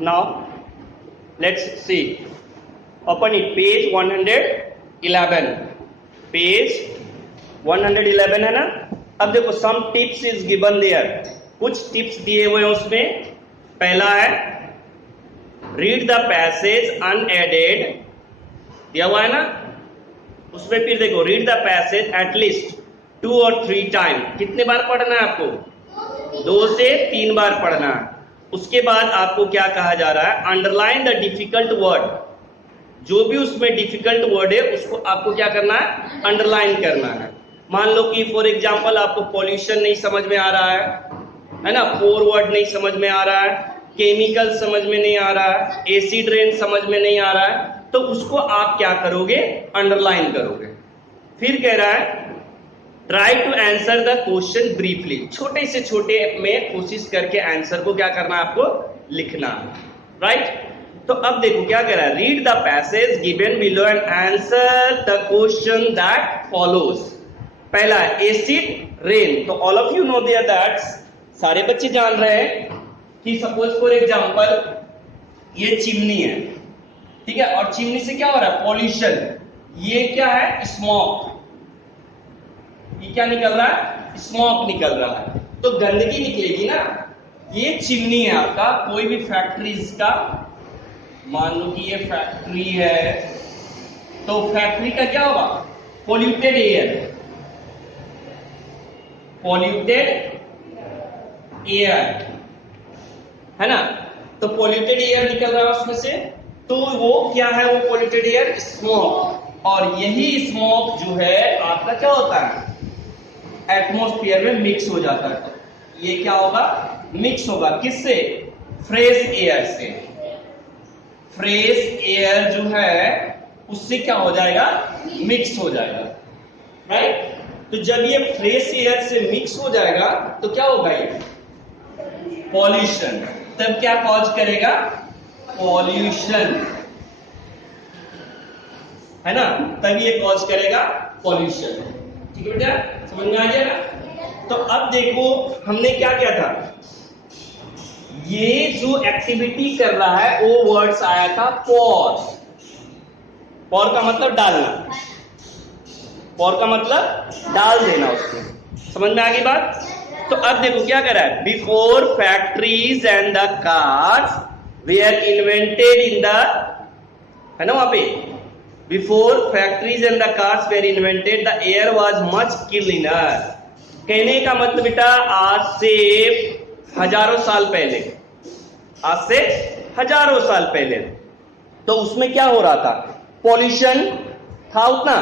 Now let's see. Open it. Page 111. Page 111 है ना. अब देखो some tips is given there. कुछ टिप्स दिए हुए हैं उसमें. पहला है read the passage unaided. दिया हुआ है ना. उसमें फिर देखो read the passage at least 2 or 3 times. कितने बार पढ़ना है आपको? 2 से 3 बार पढ़ना है. उसके बाद आपको क्या कहा जा रहा है? Underline the difficult word. जो भी उसमें डिफिकल्ट वर्ड है उसको आपको क्या करना है? अंडरलाइन करना है. मान लो कि फॉर एग्जांपल आपको पॉल्यूशन नहीं समझ में आ रहा है ना, पोर वर्ड नहीं समझ में आ रहा है, केमिकल समझ में नहीं आ रहा है, एसिड रेन समझ में नहीं आ रहा है, तो उसको आप क्या करोगे? अंडरलाइन करोगे. फिर कह रहा है try to answer the question briefly. छोटे से छोटे में कोशिश करके आंसर को क्या करना है? आपको लिखना. राइट. तो अब देखो क्या कह रहा है? Read the passage given below and answer the question that follows. पहला है एसिड रेन. तो all of you know there that, सारे बच्चे जान रहे हैं कि सपोज फॉर एग्जांपल ये चिमनी है, ठीक है, और चिमनी से क्या हो रहा है? पॉल्यूशन. ये क्या है? स्मोक. ये क्या निकल रहा है? स्मोक निकल रहा है. तो गंदगी निकलेगी ना. ये चिमनी है आपका कोई भी फैक्ट्रीज का. मान लो कि ये फैक्ट्री है, तो फैक्ट्री का क्या होगा? Polluted air. पॉल्यूटेड एयर है ना. तो पॉल्यूटेड एयर निकल रहा है उसमें से. तो वो क्या है? वो पॉल्यूटेड एयर स्मोक. और यही स्मोक जो है आपका क्या होता है? एटमॉस्फेयर में मिक्स हो जाता है. तो ये क्या होगा? मिक्स होगा. किससे? फ्रेश एयर से. फ्रेश एयर जो है उससे क्या हो जाएगा? मिक्स हो जाएगा. राइट. तो जब ये फ्रेश एयर से मिक्स हो जाएगा तो क्या होगा? ये पॉल्यूशन. तब क्या कॉज करेगा? पॉल्यूशन है ना. तब ये कॉज करेगा पॉल्यूशन. ठीक है बेटा, समझ में आ गया ना. तो अब देखो हमने क्या किया था? ये जो एक्टिविटी कर रहा है वो वर्ड्स आया था पॉर. पॉर का मतलब डालना. पॉर का मतलब डाल देना उसमें. समझ में आ गई बात. तो अब देखो क्या कर रहा है? Before factories and the cars were invented in the, है ना वहां पे, before factories and the cars were invented the air was much cleaner. कहने का मतलब बेटा आज से हजारों साल पहले, आज से हजारों साल पहले तो उसमें क्या हो रहा था? पॉल्यूशन था उतना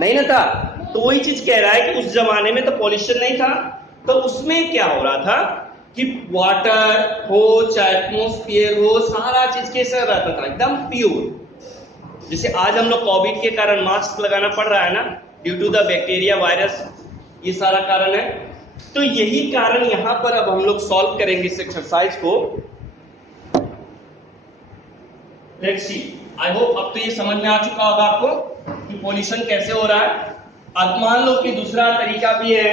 नहीं ना था. तो वही चीज कह रहा है कि उस जमाने में तो पॉल्यूशन नहीं था. तो उसमें क्या हो रहा था कि वाटर हो चाहे एटमॉस्फेयर हो, सारा चीज कैसा रहता था? एकदम प्योर. जैसे आज हम लोग कोविड के कारण मास्क लगाना पड़ रहा है ना, due to the bacteria virus, ये सारा कारण है. तो यही कारण यहां पर अब हम लोग सॉल्व करेंगे इस एक्सरसाइज को. Let's see. आई होप अब तो ये समझ में आ चुका होगा आपको कि पॉल्यूशन कैसे हो रहा है. अब मान लो कि दूसरा तरीका भी है,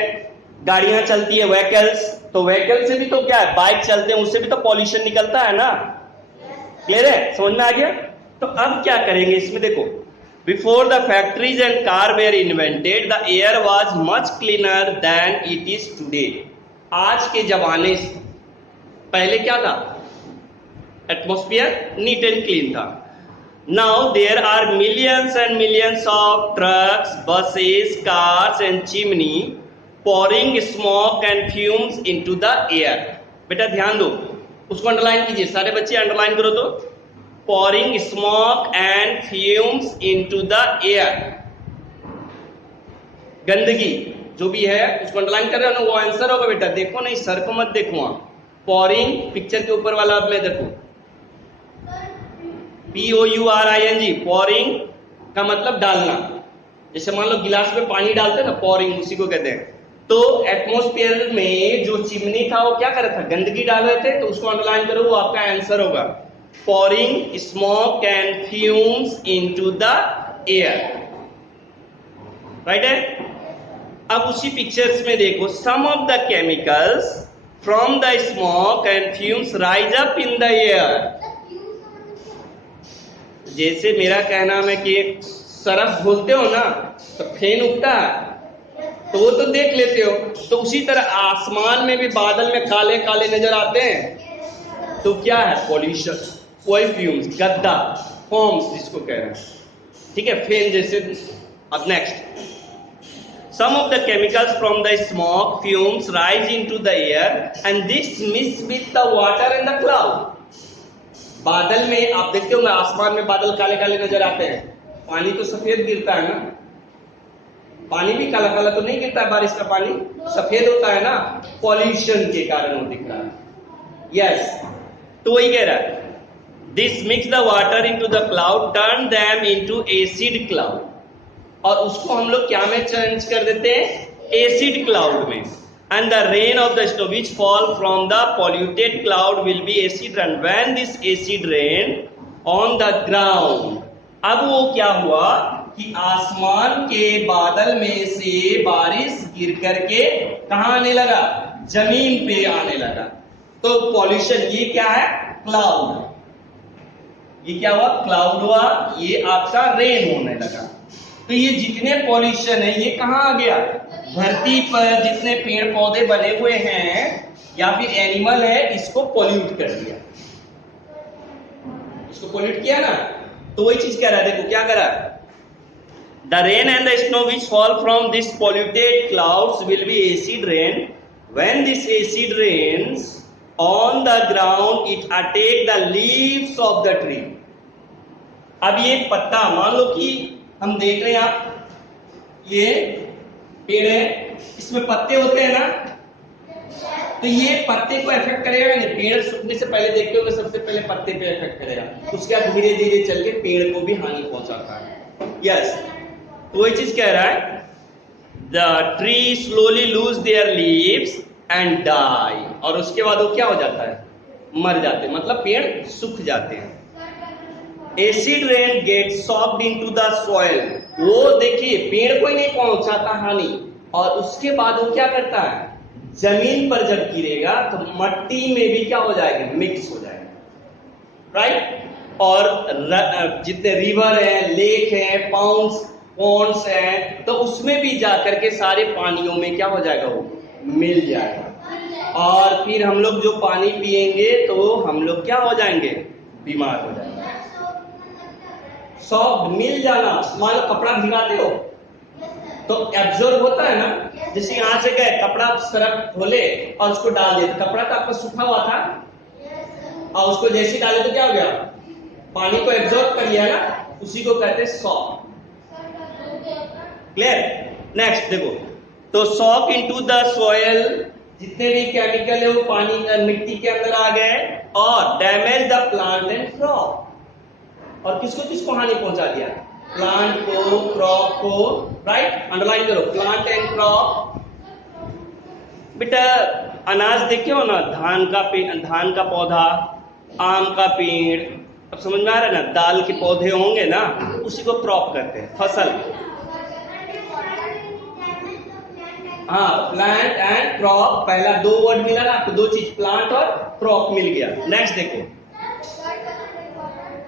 गाड़ियां चलती है, व्हीकल्स. तो व्हीकल से भी तो क्या है? बाइक चलते हैं, उससे भी तो पॉल्यूशन निकलता है ना. क्लियर है? समझ में आ गया. तो अब क्या करेंगे इसमें देखो. Before the factories and car were invented the air was much cleaner than it is today. आज के जमाने से पहले क्या था? एटमॉस्फेयर नीट एंड क्लीन था. Now there are millions and millions of trucks, buses, cars and chimney pouring smoke and fumes into the air. बेटा ध्यान दो, उसको अंडरलाइन कीजिए. सारे बच्चे अंडरलाइन करो. तो pouring smoke and fumes into the air. गंदगी जो भी है उसको अंडरलाइन कर रहे हो ना, वो आंसर होगा बेटा. देखो नहीं, सर को मत देखो. वहां pouring पिक्चर के ऊपर वाला अब मैं देखो, POURING. pouring का मतलब डालना. जैसे मान लो गिलास में पानी डालते हैं ना, pouring उसी को कहते हैं. तो एटमॉस्फेयर में जो चिमनी था वो क्या कर रहा था? गंदगी डाल रहे थे. तो उसको अंडरलाइन करो, वो आपका आंसर होगा. pouring smoke and fumes into the air. Right है. अब उसी पिक्चर्स में देखो, some of the chemicals from the smoke and fumes rise up in the air. जैसे मेरा कहना है कि सरफ घोलते हो ना तो फेन उगता है, तो वो तो देख लेते हो, तो उसी तरह आसमान में भी बादल में काले काले नजर आते हैं, तो क्या है? पॉल्यूशन, वही फ्यूम्स, गद्दा, फॉर्म्स जिसको कह रहे हैं, ठीक है, फेन जैसे। अब next, some of the chemicals from the smoke fumes rise into the air and this mix with the water and the cloud. बादल में आप देखते हो आसमान में बादल काले काले नजर आते हैं, पानी तो सफेद गिरता है ना, पानी भी काला काला तो नहीं गिरता है, बारिश का पानी सफेद होता है ना, पॉल्यूशन के कारण वो दिख रहा है। यस, तो वही कह रहा है, this mix the water into the cloud turn them into acid cloud, और उसको हम लोग क्या में चेंज कर देते हैं? एसिड क्लाउड में। And the rain of the snow which fall from the polluted cloud will be acid rain when this acid rain on the ground. अब वो क्या हुआ कि आसमान के बादल में से बारिश गिर करके कहां आने लगा? जमीन पे आने लगा। तो पॉल्यूशन, ये क्या है? क्लाउड। ये क्या हुआ? क्लाउड हुआ, ये आपका रेन होने लगा। तो ये जितने पॉल्यूशन है ये कहां आ गया? धरती पर जितने पेड़ पौधे बने हुए हैं या फिर एनिमल है, इसको पॉल्यूट कर दिया, इसको पॉल्यूट किया ना। तो वही चीज कह रहा है, देखो क्या कह रहा है, the rain and the snow which fall from this polluted clouds will be acid rain when this acid rains on the ground it attack the leaves of the tree. अब ये पत्ता, मान लो कि हम देख रहे हैं, आप ये पेड़ है, इसमें पत्ते होते हैं ना, तो ये पत्ते को इफेक्ट करेगा नहीं? पेड़ सूखने से पहले देखते हो सबसे पहले पत्ते पे इफेक्ट करेगा, उसके बाद धीरे धीरे चल के पेड़ को भी हानि पहुंचाता है। यस, तो वही चीज कह रहा है, the tree slowly lose their leaves and die, और उसके बाद वो क्या हो जाता है? मर जाते, मतलब पेड़ सूख जाते हैं। Acid rain get soaked into the soil, वो देखिए पेड़ को ही नहीं पहुंचाता हानि, और उसके बाद वो क्या करता है? जमीन पर जब गिरेगा तो मट्टी में भी क्या हो जाएगा? मिक्स हो जाएगा, राइट। और जितने रिवर हैं, लेक हैं, पॉन्ड्स हैं, तो उसमें भी जाकर के सारे पानियों में क्या हो जाएगा? वो मिल जाएगा, और फिर हम लोग जो पानी पिएंगे तो हम लोग क्या हो जाएंगे? बीमार हो जाएंगे। सॉफ्ट, मिल जाना, मान लो कपड़ा भिगाते हो तो एब्जॉर्ब होता है ना, जैसे यहां से गए कपड़ा सरफ खोले और उसको डाल दिए, कपड़ा तो आपका सूखा हुआ था, और उसको जैसे डाले तो क्या हो गया? पानी को एब्जॉर्ब कर लिया ना, उसी को कहते हैं सॉक। क्लियर? नेक्स्ट देखो, तो सॉक इनटू द सॉइल, जितने भी केमिकल है वो पानी मिट्टी के अंदर आ गए और damage the plant and crop. और किसको किसको हानि पहुंचा दिया? प्लांट को, क्रॉप को, राइट, अंडरलाइन करो, प्लांट एंड क्रॉप। बेटा अनाज देखे हो ना, धान का पौधा, आम का पेड़, अब समझ में आ रहा है ना, दाल के पौधे होंगे ना, उसी को क्रॉप कहते हैं, फसल। हाँ, प्लांट एंड क्रॉप, पहला दो वर्ड मिला ना आपको, दो चीज, प्लांट और क्रॉप मिल गया। नेक्स्ट देखो,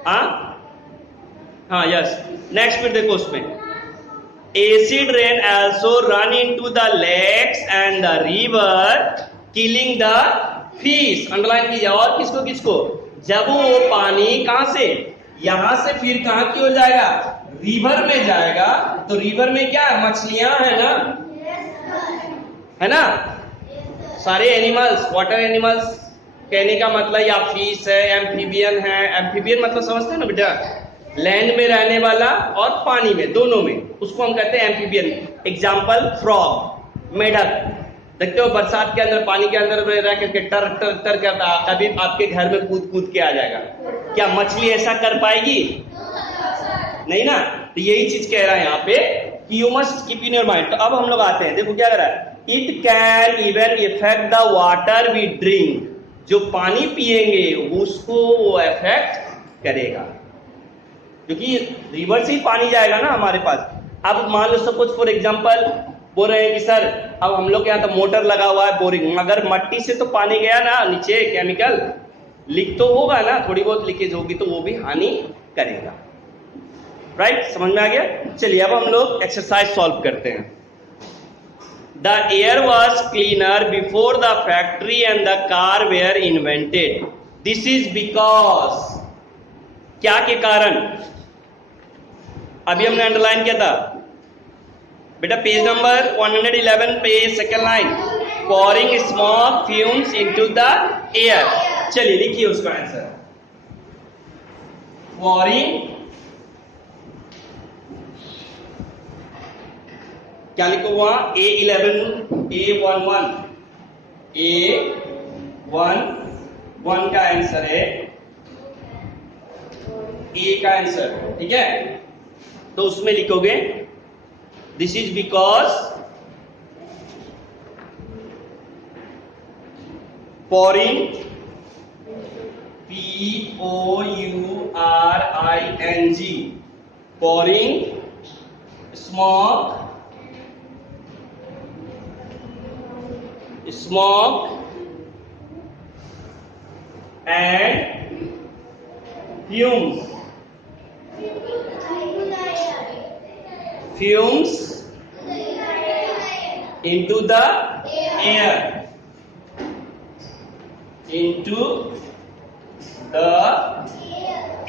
हाँ यस, नेक्स्ट फिर देखो उसमें, acid rain also run into the lakes and the river killing the fish. Underline कीजिए, और किसको किसको? जब वो पानी कहां से, यहां से फिर कहां की हो जाएगा? रिवर में जाएगा, तो रिवर में क्या है? मछलियां है ना, है ना, सारे एनिमल्स, वाटर एनिमल्स, कहने का मतलब या फिश है, एम्फीबियन है। एम्फीबियन मतलब समझते हैं ना बेटा, लैंड में रहने वाला और पानी में, दोनों में, उसको हम कहते हैं एम्फीबियन। एग्जाम्पल फ्रॉग, मेढक, देखते हो बरसात के अंदर पानी के अंदर रह करके टर टर टर करता, कभी आपके घर में कूद कूद के आ जाएगा। क्या मछली ऐसा कर पाएगी? नहीं ना। तो यही चीज कह रहा है यहाँ पे कि you must keep in your mind. तो अब हम लोग आते हैं, देखो क्या कर रहा है, it can even affect the water we drink, जो पानी पिएंगे उसको वो इफेक्ट करेगा, क्योंकि रिवर से ही पानी जाएगा ना हमारे पास। अब मान लो सपोज फॉर एग्जांपल बोल रहे हैं कि सर अब हम लोग के यहाँ तो मोटर लगा हुआ है, बोरिंग, मगर मट्टी से तो पानी गया ना नीचे, केमिकल लीक तो होगा ना, थोड़ी बहुत लीकेज होगी तो वो भी हानि करेगा। राइट, समझ में आ गया? चलिए अब हम लोग एक्सरसाइज सॉल्व करते हैं। The air was cleaner before the factory and the car were invented. This is because, क्या के कारण? अभी हमने अंडरलाइन किया था बेटा, पेज नंबर 111 पे second line, pouring smoke fumes into the air। चलिए लिखिए उसका आंसर, pouring, क्या लिखो वहां, A11 A11 का आंसर है, ए का आंसर, ठीक है? तो उसमें लिखोगे this is because pouring, POURING, pouring smoke and fumes into the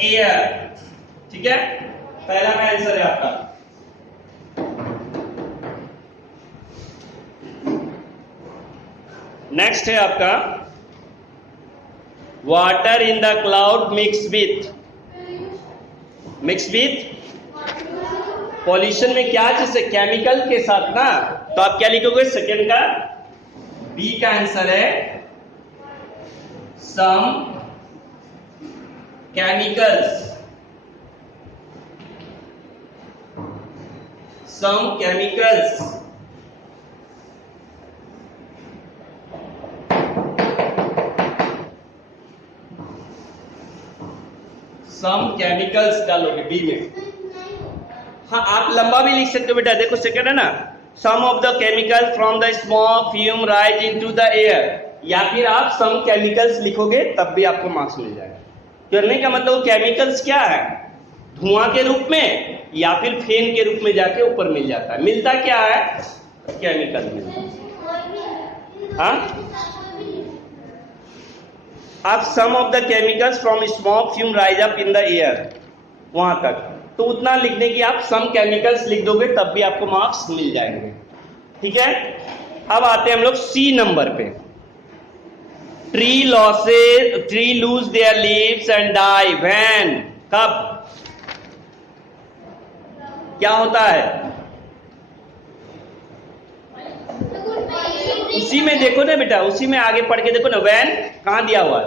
air, ठीक है? पहला का आंसर है आपका। नेक्स्ट है आपका, water in the cloud mix with pollution में क्या चीज है, केमिकल के साथ ना, तो आप क्या लिखोगे? सेकेंड का, बी का आंसर है सम केमिकल्स, डालोगे बी में। हाँ, आप लंबा भी लिख सकते हो बेटा, देखो सेकेंड है ना, some of the chemical from the smoke fume rise into the air, या फिर आप सम केमिकल्स लिखोगे तब भी आपको मार्क्स मिल जाएगा। कहने का मतलब केमिकल्स क्या है, धुआं के रूप में या फिर फेन के रूप में जाके ऊपर मिल जाता है। मिलता क्या है, केमिकल मिलता है। हाँ, आप some of the chemicals from smoke fume rise up in the air, वहां तक तो उतना लिखने की आप सम केमिकल्स लिख दोगे तब भी आपको मार्क्स मिल जाएंगे, ठीक है? अब आते हैं हम लोग सी नंबर पे। Tree lose their leaves and die when, कब, क्या होता है? उसी में देखो ना बेटा, उसी में आगे पढ़ के देखो ना, व्हेन कहां दिया हुआ है?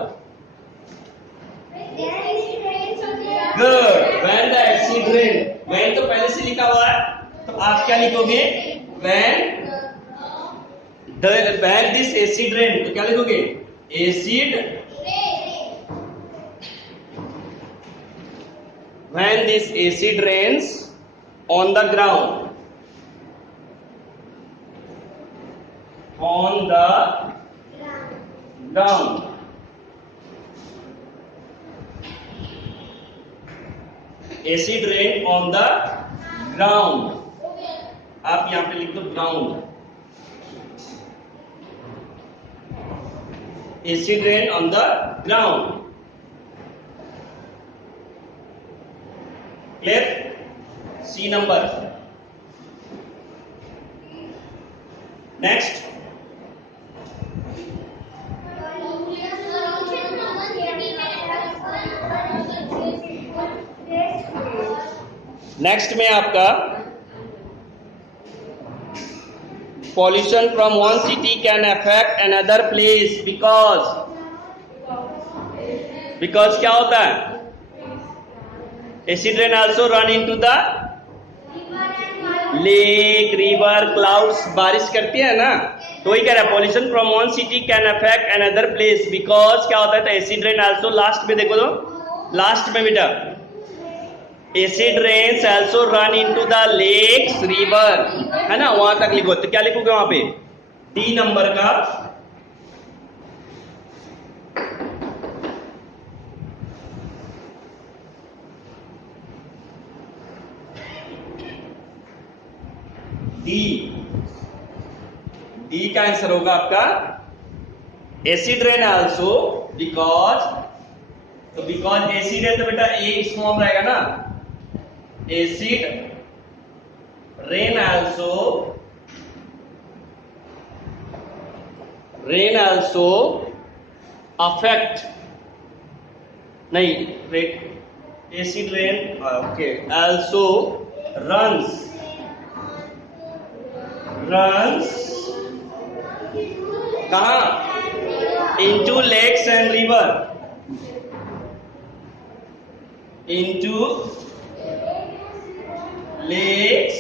Good, when the acid rain, when तो पहले से लिखा हुआ है, तो आप क्या लिखोगे? व्हेन दिस एसिड रेन, तो क्या लिखोगे? Acid, when this acid rains on the ground, acid rain on the ground, आप यहां पे लिख दो ground, acid rain on the ground, clear? C number. Next, next में आपका pollution from one city can affect another place because क्या होता है? Acid rain also run into the lake, river, clouds, बारिश करती है ना, तो वही कह रहा है pollution from one city can affect another place because क्या होता है? तो एसिड रेन आल्सो, लास्ट में देखो तो, लास्ट में बेटा acid rains also run into the lakes river, है ना, वहां तक लिखो। तो क्या लिखोगे वहां पे? डी नंबर का डी, डी का आंसर होगा आपका एसिड रेन आल्सो बिकॉज, तो बिकॉज एसिड है तो बेटा एक फॉर्म रहेगा ना, एसिड रेन आल्सो अफेक्ट, नहीं acid rain okay also runs कहा? into lakes and river, into lakes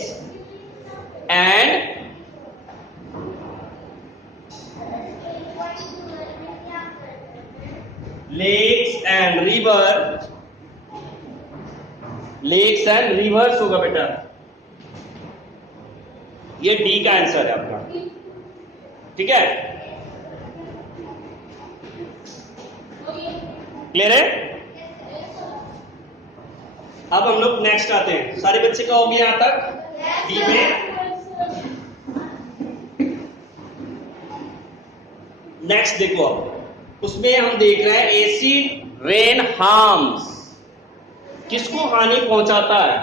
and rivers होगा बेटा, ये डी का आंसर है आपका, ठीक है? क्लियर है? अब हम लोग नेक्स्ट आते हैं। सारे बच्चे का हो गया यहां तक डी में। नेक्स्ट देखो, अब उसमें हम देख रहे हैं एसिड रेन हार्म्स, किसको हानि पहुंचाता है,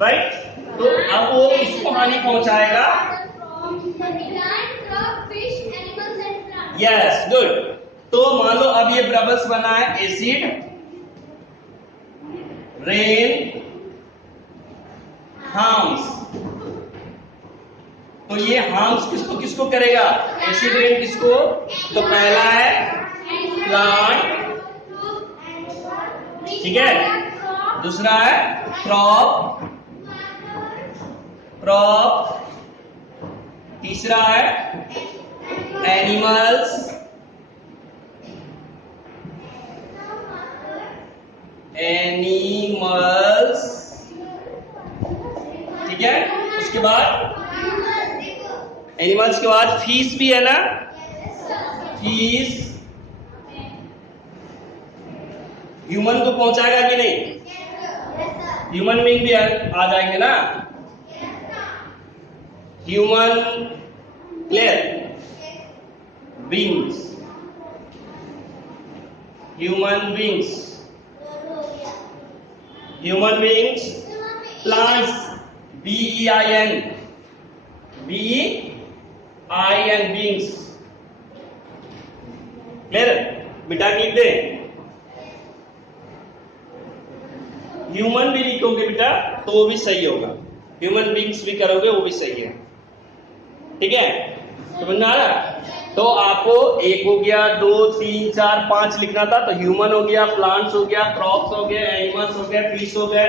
राइट? तो अब वो किसको हानि पहुंचाएगा? Yes, good. तो मान लो अब ये बबल्स बना है, एसिड रेन हार्म्स, तो ये हार्म्स किसको किसको करेगा? एसिड रेन किसको? तो पहला है प्लांट, ठीक है, दूसरा है क्रॉप, तीसरा है एनिमल्स, ठीक है। उसके बाद एनिमल्स के बाद फिश भी है ना, फिश ह्यूमन को पहुंचाएगा कि नहीं? ह्यूमन बीइंग भी आ जाएंगे ना, human clear beings, human beings, plants BEIN beings, clear? Beta लिख दे, ह्यूमन भी लिखोगे बेटा तो वो भी सही होगा, ह्यूमन बीइंग्स भी करोगे वो भी सही है, ठीक है? समझ में आ रहा? तो आपको एक हो गया, 2 3 4 5 लिखना था, तो ह्यूमन हो गया, प्लांट्स हो गया, क्रॉप्स हो गया, एनिमल्स हो गया, फिश हो गए,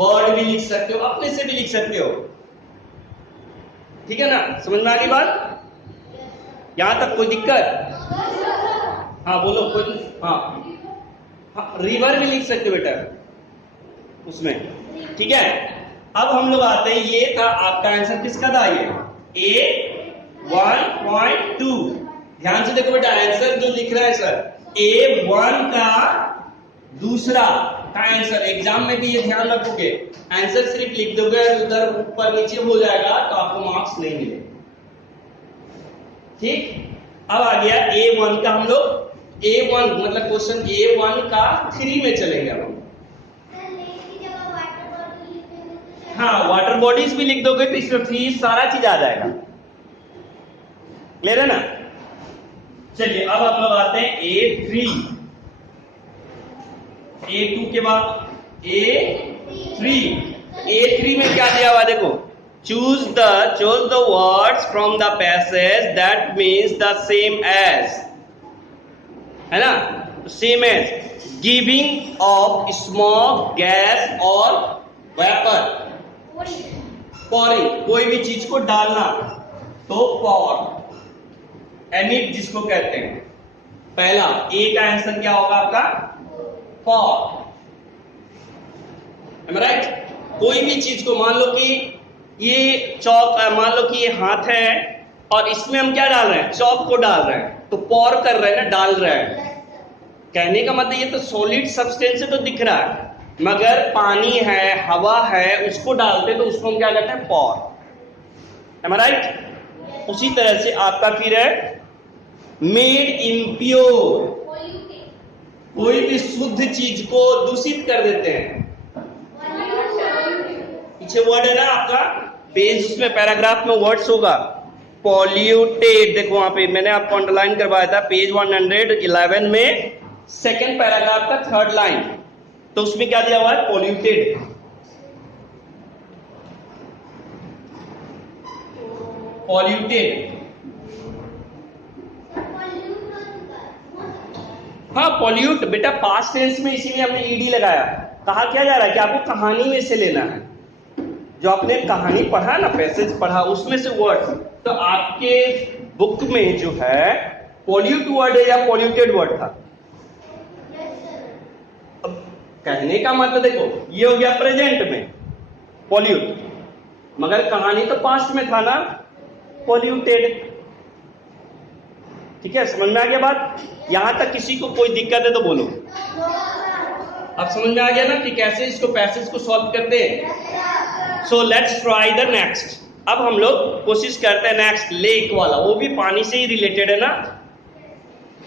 बर्ड भी लिख सकते हो, अपने से भी लिख सकते हो, ठीक है ना? समझ में आ गई बात? यहां तक कोई दिक्कत? हाँ बोलो कोई। हाँ, रिवर भी लिख सकते हो बेटा उसमें, ठीक है? अब हम लोग आते हैं, ये था आपका आंसर, किसका था ये? A1.2। ध्यान से देखो बेटा, आंसर जो लिख रहा है सर A1 का दूसरा का आंसर, एग्जाम में भी ये ध्यान रखोगे, आंसर सिर्फ लिख दोगे उधर ऊपर नीचे हो जाएगा तो आपको मार्क्स नहीं मिलेंगे, ठीक? अब आ गया A1 का, हम लोग A1 मतलब क्वेश्चन A1 का 3 में चलेंगे अब हम। हाँ, वाटर बॉडीज भी लिख दोगे तो इसमें फीस सारा चीज आ जाएगा, क्लियर है ना? चलिए अब हम लोग आते हैं A3, A2 के बाद A3 में क्या दिया हुआ देखो, choose the words from the passage that means the same as, है ना? same as giving of smoke, gas और vapor, pouring, कोई भी चीज को डालना तो pour, एमिट जिसको कहते हैं। पहला ए का आंसर क्या होगा आपका? pour, Am I right? कोई भी चीज को मान लो कि ये चौक, मान लो कि ये हाथ है और इसमें हम क्या डाल रहे हैं, चौक को डाल रहे हैं, तो पॉर कर रहे हैं ना, डाल रहे हैं। कहने का मतलब ये तो सॉलिड सब्सटेंस से तो दिख रहा है, मगर पानी है, हवा है, उसको डालते तो उसको हम क्या कहते हैं, पॉर। Am I right? उसी तरह से आपका फिर है मेड इम्प्योर, कोई भी शुद्ध चीज को दूषित कर देते हैं। पीछे वर्ड है ना आपका पेज, उसमें पैराग्राफ में वर्ड्स होगा, पॉल्यूटेड। देखो वहां पे मैंने आपको अंडरलाइन करवाया था पेज 111 में सेकंड पैराग्राफ का थर्ड लाइन, तो उसमें क्या दिया हुआ है, पॉल्यूटेड। पॉल्यूटेड, हाँ पॉल्यूट बेटा पास्ट टेंस में, इसीलिए हमने ईडी लगाया। कहा क्या जा रहा है कि आपको कहानी में से लेना है, जो आपने कहानी पढ़ा ना, पैसेज पढ़ा, उसमें से वर्ड। तो आपके बुक में जो है पॉल्यूट वर्ड है या पॉल्यूटेड वर्ड था? अब कहने का मतलब देखो, ये हो गया प्रेजेंट में पॉल्यूट, मगर कहानी तो पास्ट में था ना, पॉल्यूटेड। ठीक है, समझ में आ गया बात? यहां तक किसी को कोई दिक्कत है तो बोलो। अब समझ में आ गया ना कि कैसे इसको पैसेज को सॉल्व करते हैं। So let's try the next. अब हम लोग कोशिश करते हैं नेक्स्ट, लेक वाला, वो भी पानी से ही रिलेटेड है ना।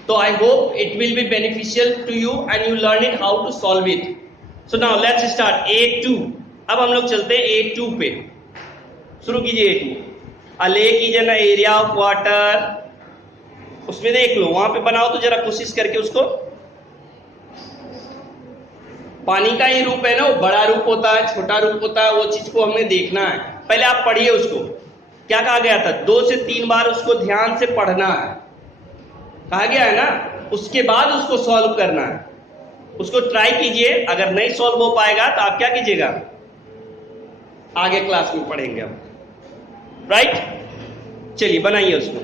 तो I hope it will be beneficial to you and you learn it how to solve it. So now let's start A2। अब हम लोग चलते हैं A2 पे, शुरू कीजिए A2। A lake is an area of water, उसमें देख लो, वहां पे बनाओ तो जरा कोशिश करके उसको। पानी का ही रूप है ना, वो बड़ा रूप होता है, छोटा रूप होता है, वो चीज को हमें देखना है। पहले आप पढ़िए उसको, क्या कहा गया था, 2 से 3 बार उसको ध्यान से पढ़ना है, कहा गया है ना। उसके बाद उसको सॉल्व करना है, उसको ट्राई कीजिए। अगर नहीं सॉल्व हो पाएगा तो आप क्या कीजिएगा, आगे क्लास में पढ़ेंगे हम, राइट। चलिए बनाइए उसको।